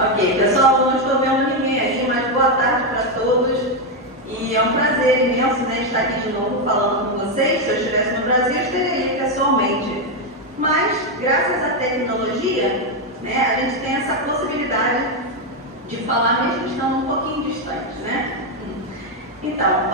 Ok, pessoal, não estou vendo ninguém aí, mas boa tarde para todos. E é um prazer imenso, né, estar aqui de novo falando com vocês. Se eu estivesse no Brasil, eu estaria aí pessoalmente. Mas, graças à tecnologia, né, a gente tem essa possibilidade de falar mesmo estando um pouquinho distante, né? Então,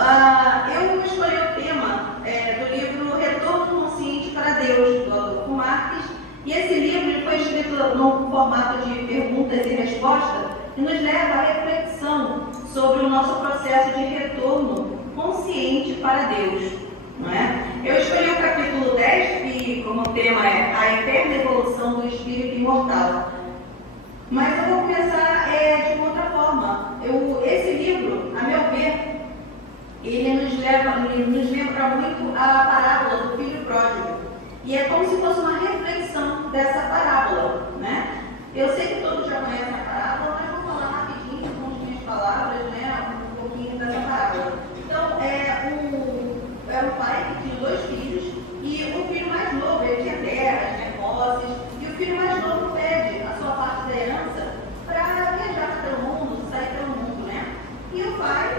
eu escolhi o tema do livro Retorno Consciente para Deus, do Adolfo Marques. E esse livro foi escrito no formato de perguntas e respostas e nos leva à reflexão sobre o nosso processo de retorno consciente para Deus. Não é? Eu escolhi o capítulo 10, que como tema é a eterna evolução do espírito imortal. Mas eu vou começar de uma outra forma. Esse livro, a meu ver, ele nos lembra muito a parábola do filho pródigo. E é como se fosse uma reflexão dessa parábola, né? Eu sei que todos já conhecem a parábola, mas vou falar rapidinho, com as minhas palavras, né? Um pouquinho dessa parábola. Então, era um pai que tinha 2 filhos, e o filho mais novo, ele tinha terras, né, posses, e o filho mais novo pede a sua parte da herança para viajar pelo mundo, sair pelo mundo, né? E o pai,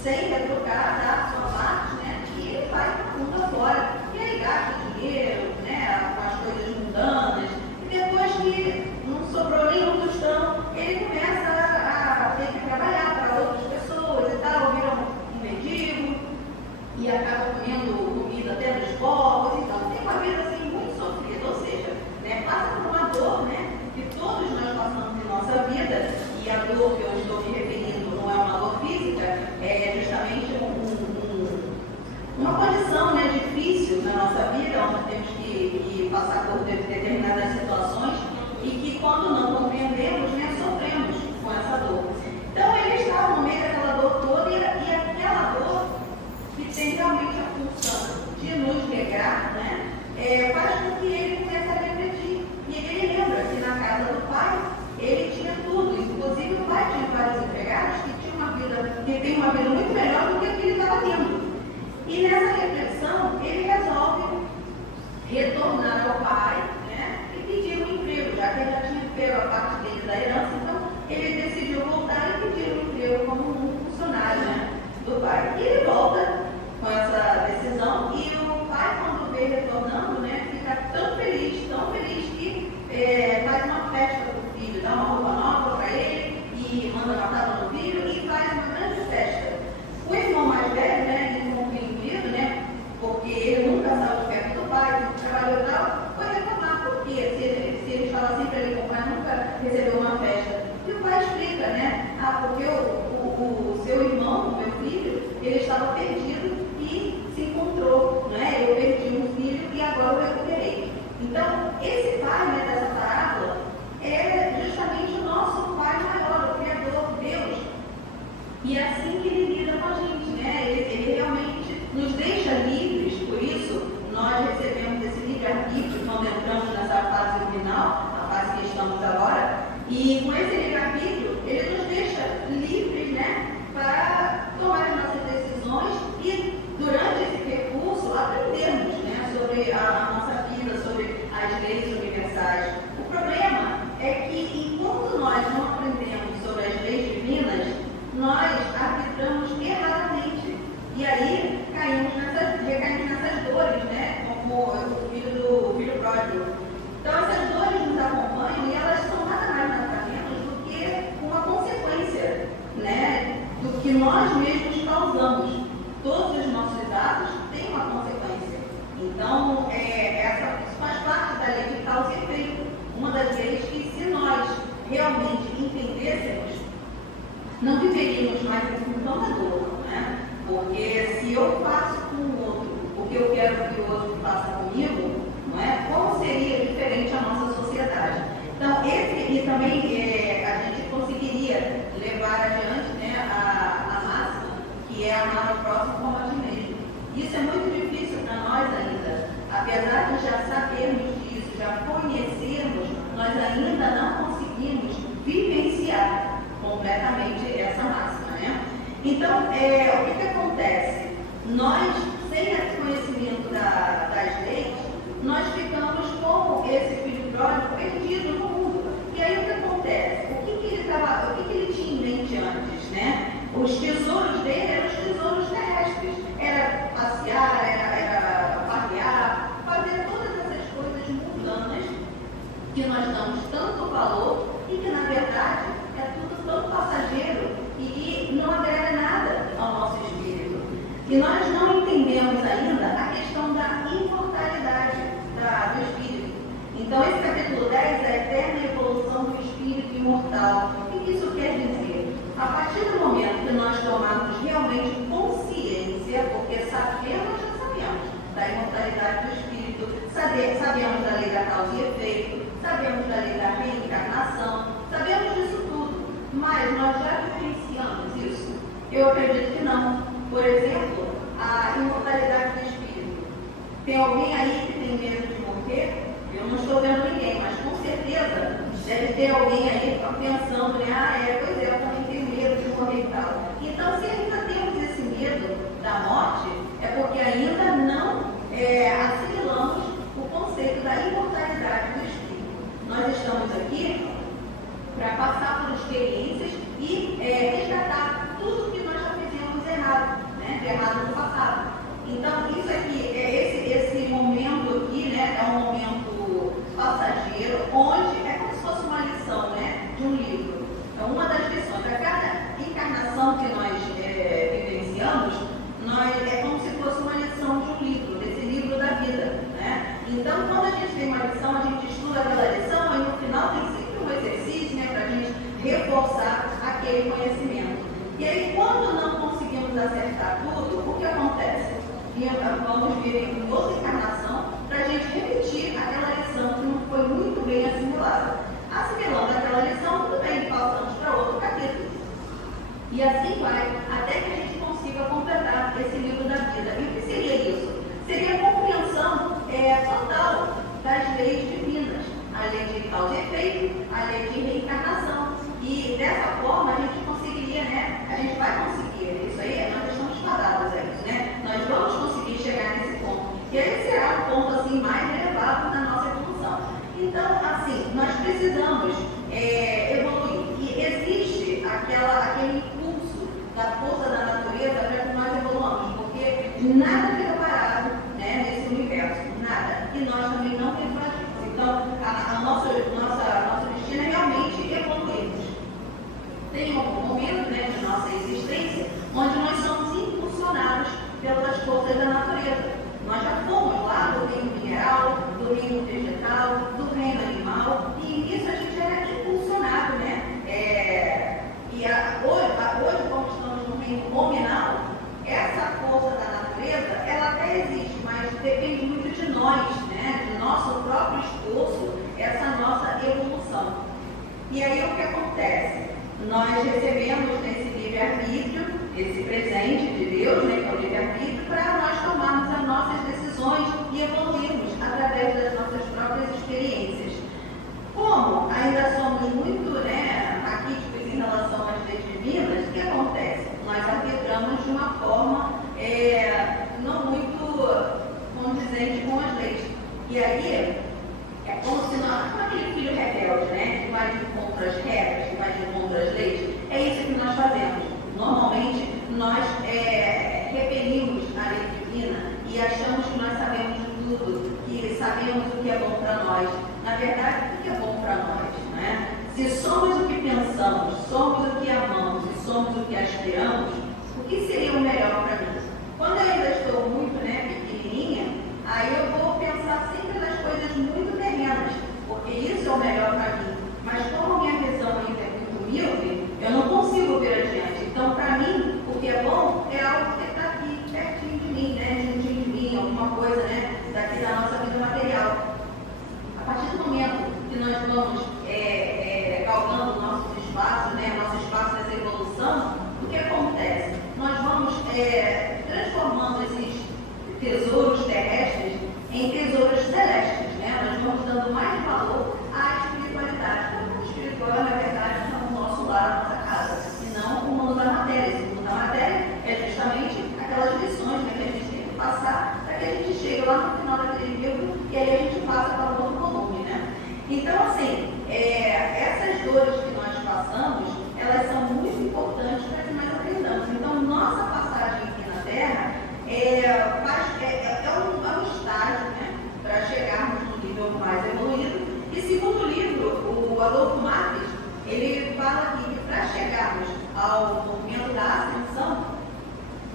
sem retrucar, dá a sua parte, né? E ele vai para o mundo afora. E aí gasta dinheiro, né, com as coisas mundanas, e depois que não sobrou nem um tostão, ele começa a ter que trabalhar para outras pessoas e tal, vira um mendigo e acaba comendo comida até dos povos, então tem uma vida assim muito sofrida, ou seja, né, passa por uma dor, né, que todos nós passamos em nossa vida, e a dor que eu estou me referindo não é uma dor física, é justamente uma condição, né, difícil na nossa vida, onde temos que passar por determinadas situações e que quando não compreendemos, né, sofremos com essa dor. Então ele estava no meio daquela dor toda e aquela dor que tem realmente a função de nos regrar, né, faz com que ele comece a refletir. E ele lembra que na casa do pai ele tinha tudo, inclusive o pai tinha vários empregados que tem uma vida muito melhor do que a que ele estava tendo. E nessa reflexão, ele resolve retornar ao pai, né, e pedir um emprego, já que ele já tinha pego a parte dele da herança, então ele decidiu voltar e pedir um emprego como um funcionário, né, do pai. E ele volta com essa decisão e o pai, quando vê retornando, né, fica tão feliz que faz uma festa para o filho, dá uma roupa nova para ele e manda matar no filho e faz uma grande festa. O irmão mais velho, né, né? Porque ele nunca saiu de perto do pai, trabalhou e tal, foi reclamar, porque se ele estava sempre ali com o pai, nunca recebeu uma festa. E o pai explica, né? Porque o seu irmão, o meu filho, ele estava perdido e se encontrou, né? Eu perdi um filho e agora eu recuperei. Então, esse pai, né, dessa parábola é justamente o nosso pai maior, o Criador, Deus. E é assim que ele lida com a gente, né? Ele realmente nos deixa livres, por isso nós recebemos esse livre-arbítrio quando entramos nessa fase final, a fase que estamos agora, e com esse livre-arbítrio ele nos deixa livres, né, para tomar as nossas decisões e durante esse percurso aprendermos, né, sobre a nossa vida, sobre as leis universais. O problema é que enquanto nós não aprendemos sobre as leis divinas, nós arbitramos erradamente. E aí recaímos nessas dores, né? Como o filho pródigo. Então essas dores nos acompanham e elas são nada mais nada menos do que uma consequência, né, do que nós mesmos causamos. Todos os nossos atos têm uma consequência. Então, isso faz parte da lei de causa e efeito. Uma das leis que, se nós realmente entendêssemos, não viveríamos mais com tanta dor, né? Porque se eu faço com o outro o que eu quero que o outro faça comigo, não é? Como seria diferente a nossa sociedade? Então, e também a gente conseguiria levar adiante, né, a máxima, que é amar o próximo como a ti mesmo. Isso é muito difícil para nós ainda. Apesar de já sabermos disso, já conhecermos, nós ainda não conseguimos vivenciar completamente essa máxima, né? Então, o que acontece? Nós, sem esse conhecimento das leis, nós ficamos como esse filho pródigo perdido no mundo. E aí o que acontece? O que ele imortalidade do espírito, sabemos da lei da causa e efeito, sabemos da lei da reencarnação, sabemos disso tudo, mas nós já vivenciamos isso? Eu acredito que não. Por exemplo, a imortalidade do espírito. Tem alguém aí que tem medo de morrer? Eu não estou vendo ninguém, mas com certeza deve ter alguém aí pensando, pois é, eu também tenho medo de morrer e tal. Então, se ainda temos esse medo da morte, é porque ainda não assimilamos o conceito da imortalidade do espírito. Nós estamos aqui para passar por experiências e resgatar tudo que nós já fizemos errado, de errado no passado. Então, isso aqui, esse momento aqui, é um momento passageiro, onde é como se fosse uma lição, de um livro. Então, uma das lições, a cada encarnação que nós vivenciamos, é como se fosse uma lição de um livro, desse livro da vida, Então, quando a gente tem uma lição, a gente estuda aquela lição, e no final tem sempre um exercício, para a gente reforçar aquele conhecimento. E aí, quando não conseguimos acertar tudo, o que acontece? Vamos vir em outra encarnação para a gente repetir aquela lição que não foi muito bem assimilada. Assimilando aquela lição, tudo bem, passamos para outro capítulo. E assim vai, até que a gente consiga completar esse livro da vida. E o que seria isso? Seria a compreensão total das leis divinas. A lei de causa e efeito, a lei de reencarnação. E dessa forma a gente conseguiria, a gente vai conseguir, isso aí nós estamos fadados a isso, Nós vamos conseguir chegar nesse ponto. E aí será o ponto assim, mais elevado da nossa evolução. Então, assim, nós precisamos evoluir. E existe aquele impulso da força da natureza para que nós evoluamos, porque nada fica parado nesse universo, nada. E nós também não refletimos. Então, nosso destino é realmente evoluirmos. Tem algum momento de nossa existência onde nós somos impulsionados pelas forças da natureza. Nós já fomos lá do reino mineral, do reino vegetal, do reino animal, e nisso a gente era impulsionado, hoje, como estamos no reino nominal, essa força da natureza, ela até existe, mas depende muito de nós, de nosso próprio esforço, essa nossa evolução. E aí o que acontece? Nós recebemos esse livre-arbítrio, esse presente de Deus, que é o livre-arbítrio, para nós tomarmos as nossas decisões e evoluirmos através das nossas próprias experiências. Como ainda somos muito raquíticos em relação às leis divinas, o que acontece? Nós arbitramos de uma forma não muito condizente com as leis. E aí, é como se nós, como aquele filho rebelde, que vai de contra as regras, que vai de contra as leis, é isso que nós fazemos. Normalmente, nós repelimos a lei divina e achamos que nós sabemos tudo, que sabemos o que é bom para nós. Na verdade, o que é bom para nós? Se somos o que pensamos, somos o que amamos e somos o que aspiramos, o que seria o melhor para mim? Quando eu ainda estou muito pequenininha, aí eu vou pensar sempre nas coisas muito terrenas, porque isso é o melhor para mim. Mas como a minha visão ainda é muito humilde, eu não consigo ver adiante. Então, para mim, o que é bom é algo que está aqui, pertinho de mim, juntinho de mim, alguma coisa, daqui da nossa vida material. A partir do momento que nós vamos galgando o nosso espaço, nosso espaço nessa evolução, o que acontece? Nós vamos transformando esses tesouros terrestres em tesouros celestes, Nós vamos dando mais valor à espiritualidade. Porque o espiritual, na verdade, está no nosso lar, na nossa casa, e não o mundo da matéria. Esse mundo da matéria é justamente aquelas lições que a gente tem que passar para que a gente chegue lá no final daquele livro e aí a gente passa para o outro volume, Então, assim, essas dores que nós passamos, elas são muito importantes para que nós aprendamos. Então, nossa passagem aqui na Terra é um estágio, para chegarmos no nível mais evoluído. E segundo o livro, o Adolfo Marques, ele fala aqui que para chegarmos ao momento da ascensão,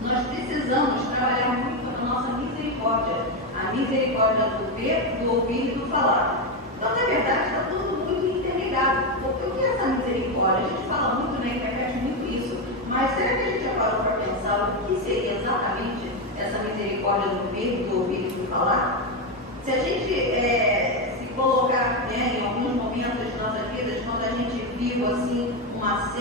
nós precisamos trabalhar muito na nossa misericórdia. A misericórdia do ver, do ouvir e do falar. Então, na verdade, está tudo muito interligado. Porque o que é essa misericórdia? A gente fala muito, e repete muito isso. Mas será que a gente já parou para pensar o que seria exatamente essa misericórdia do ver, do ouvir e do falar?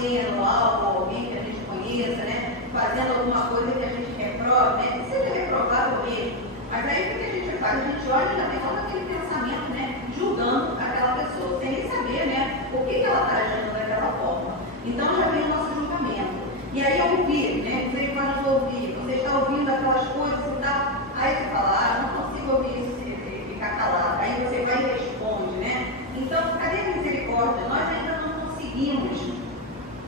bebendo álcool, alguém que a gente conheça, né? Fazendo alguma coisa que a gente reprova, né? Que seja reprovável mesmo. Mas aí o que a gente faz? A gente olha e já vem logo aquele pensamento, né? Julgando aquela pessoa, sem nem saber, né? Por que ela está agindo daquela forma. Então já vem o nosso julgamento. E aí eu ouvi, né? Misericórdia de ouvir. Você está ouvindo aquelas coisas e tal. Aí você fala, não consigo ouvir isso e ficar calado. Aí você vai e responde, né? Então, cadê a misericórdia? Nós ainda não conseguimos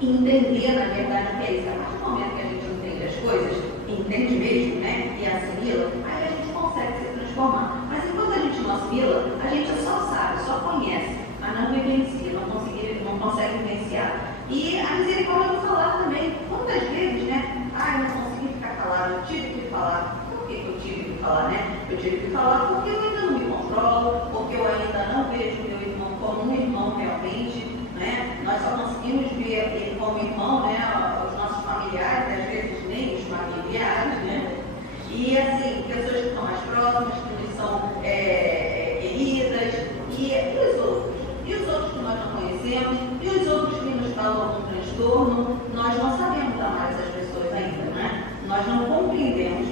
entender, na verdade, o que é isso. A partir do momento que a gente entende as coisas, entende mesmo, né? E assimila, aí a gente consegue se transformar. Mas enquanto a gente não assimila, a gente só sabe, só conhece, mas não vivencia, não consegue vivenciar. E a misericórdia do falar também. Quantas vezes, né? Eu não consegui ficar calado, eu tive que falar. Por que eu tive que falar, né? Eu tive que falar porque eu ainda não me controlo, porque eu ainda não vejo meu irmão como um irmão realmente, né? Nós só conseguimos ver ele como irmão, né? Os nossos familiares, às vezes nem os familiares, né? E assim, pessoas que estão mais próximas, que nos são queridas, e os outros? E os outros que nós não conhecemos, e os outros que nos falam algum transtorno, nós não sabemos amar essas pessoas ainda, né? Nós não compreendemos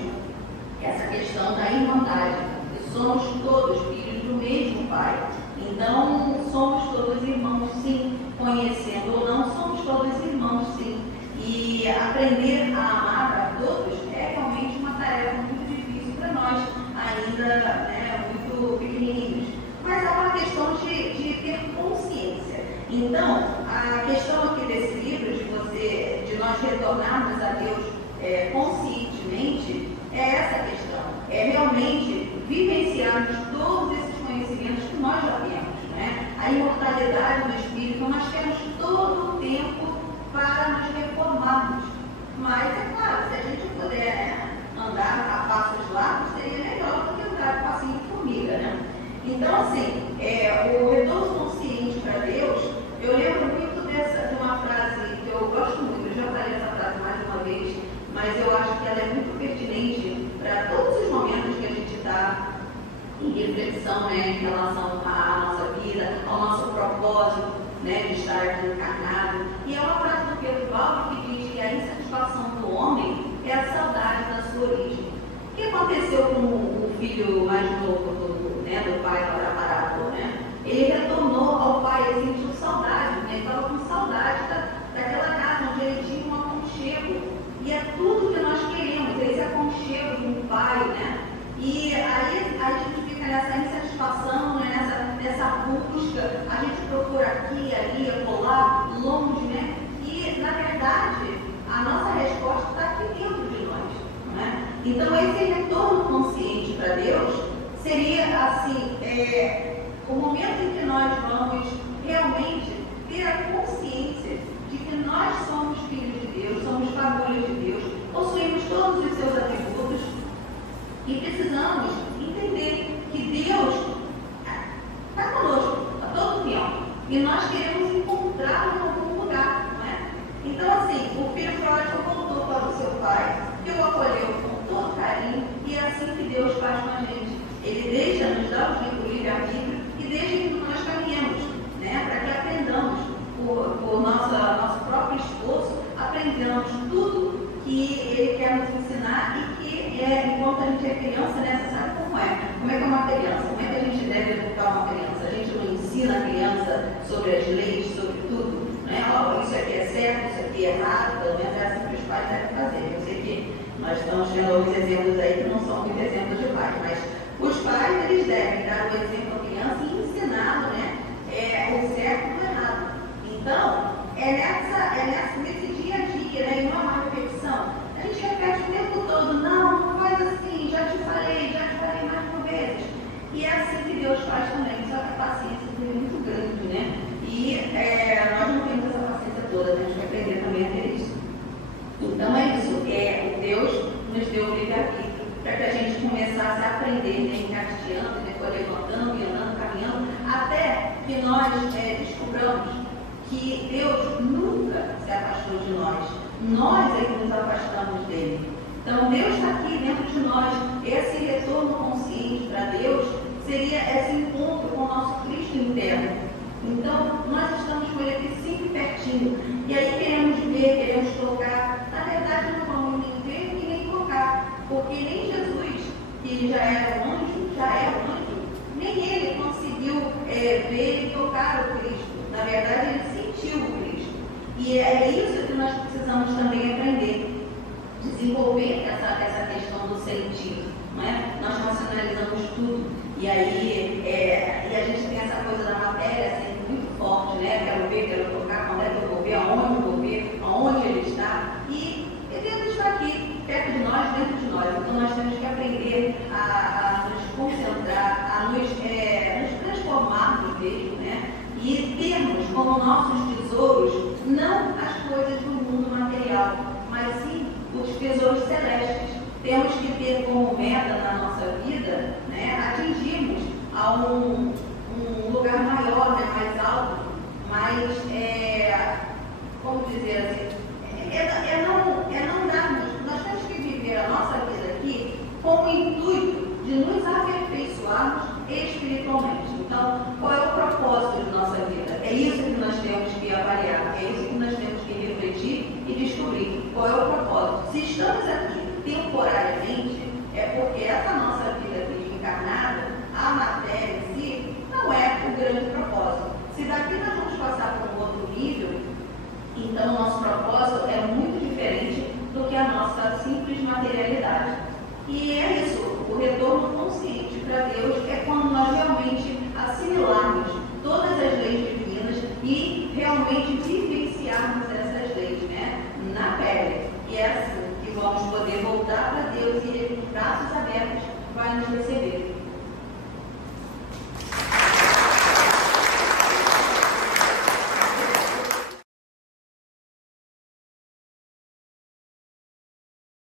essa questão da irmandade. Somos todos filhos do mesmo Pai. Então, somos todos irmãos, sim. Conhecendo ou não, somos todos irmãos, sim. E aprender a amar a todos é realmente uma tarefa muito difícil para nós, ainda, né, muito pequenininhos. Mas há uma questão de ter consciência. Então, a questão aqui desse livro, de nós retornarmos a Deus conscientemente, é essa questão. É realmente vivenciarmos todos esses conhecimentos que nós já temos, né? A imortalidade do Espírito, nós temos todo o tempo para nos reformarmos. Mas, é claro, se a gente puder, né, andar a passos largos, seria melhor do que andar a passinho de formiga, né? Então, assim, o retorno consciente para Deus, eu lembro muito de uma frase que eu gosto muito, eu já falei essa frase mais uma vez, mas eu acho que ela é muito pertinente para todos os momentos que a gente está em reflexão, né, em relação à nossa vida, ao nosso propósito, né, de estar aqui encarnado. E é uma frase do Pedro Balbi que diz que a insatisfação do homem é a saudade da sua origem. O que aconteceu com o filho mais novo do pai parábola, né? Ele retornou ao pai, ele sentiu saudade, né? Ele estava com saudade daquela casa onde ele tinha um aconchego. E é tudo que nós queremos, esse aconchego de um pai, né? E aí a gente fica nessa insatisfação, né? nessa busca, a gente procura aqui, ali, acolá, longe, né? E, na verdade, a nossa resposta está aqui dentro de nós, né? Então, esse retorno consciente para Deus seria, assim, o momento em que nós vamos realmente ter a consciência de que nós somos filhos de Deus, somos fagulhas de Deus, possuímos todos os seus atributos e precisamos entender que Deus está conosco a todo tempo e nós queremos encontrá-lo em algum lugar, não é? Então, assim, o filho pródigo voltou para o seu pai, que o acolheu com todo carinho, e é assim que Deus faz com a gente. Ele deixa nos dar o livre-arbítrio e deixa que nós caminhemos, né? Para que aprendamos por nosso próprio esforço, aprendamos tudo que Ele quer nos ensinar e que, enquanto a gente é criança, né? Você sabe como é? Como é que é uma criança? Como é que a gente deve educar uma criança? A gente não ensina a criança sobre as leis, sobre tudo, né? Isso aqui é certo, isso aqui é errado, pelo menos é assim que os pais devem fazer. Eu sei que nós estamos tendo alguns exemplos aí que não são muitos exemplos de pais, mas os pais, eles devem dar o exemplo à criança e ensiná-lo, né? O certo e o errado. Então, nesse dia a dia, né? Em uma má repetição, a gente repete o tempo todo, não faz assim, já te falei mais uma vez. E é assim que Deus faz também, só que a paciência dele é muito grande, né? E nós não temos essa paciência toda, temos que aprender também a ter isso. Então é isso, o Deus nos deu o livre-arbítrio para que a gente começasse a aprender, né, encaixando, depois levantando e andando, caminhando, até que nós descobramos que Deus nunca se afastou de nós. Nós é que nos afastamos dele. Então Deus está aqui dentro de nós. Esse retorno consciente para Deus seria esse encontro com o nosso Cristo interno. Então nós estamos com ele aqui sempre pertinho. E aí queremos verdade, ele sentiu o Cristo. E é isso que nós precisamos também aprender, desenvolver essa questão do sentido. Não é? Nós racionalizamos tudo. E aí e a gente tem essa coisa da matéria assim, muito forte, né? Quero ver, quero tocar, quando é que eu vou ver, aonde eu vou ver, aonde ele está. E Deus está aqui, perto de nós, dentro de nós. Então nós temos que aprender a nos concentrar, a nos transformarmos mesmo, né? E termos como nossos tesouros não as coisas do mundo material, mas sim os tesouros celestes. Temos que ter como meta na nossa vida, né, atingirmos a um lugar maior, né, mais alto, mas, como dizer assim, não darmos, nós temos que viver a nossa vida aqui com o intuito de nos aperfeiçoarmos espiritualmente. Então, qual é o propósito de nossa vida? É isso que nós temos que avaliar, é isso que nós temos que refletir e descobrir. Qual é o propósito? Se estamos aqui temporariamente, é porque essa nossa vida aqui encarnada, a matéria em si, não é o grande propósito. Se daqui nós vamos passar por um outro nível, então o nosso propósito é muito diferente do que a nossa simples materialidade. E é isso, o retorno consciente para Deus é quando nós realmente assimilarmos todas as leis divinas e realmente vivenciarmos essas leis, né, na pele. E é assim que vamos poder voltar para Deus e Ele, com braços abertos, vai nos receber.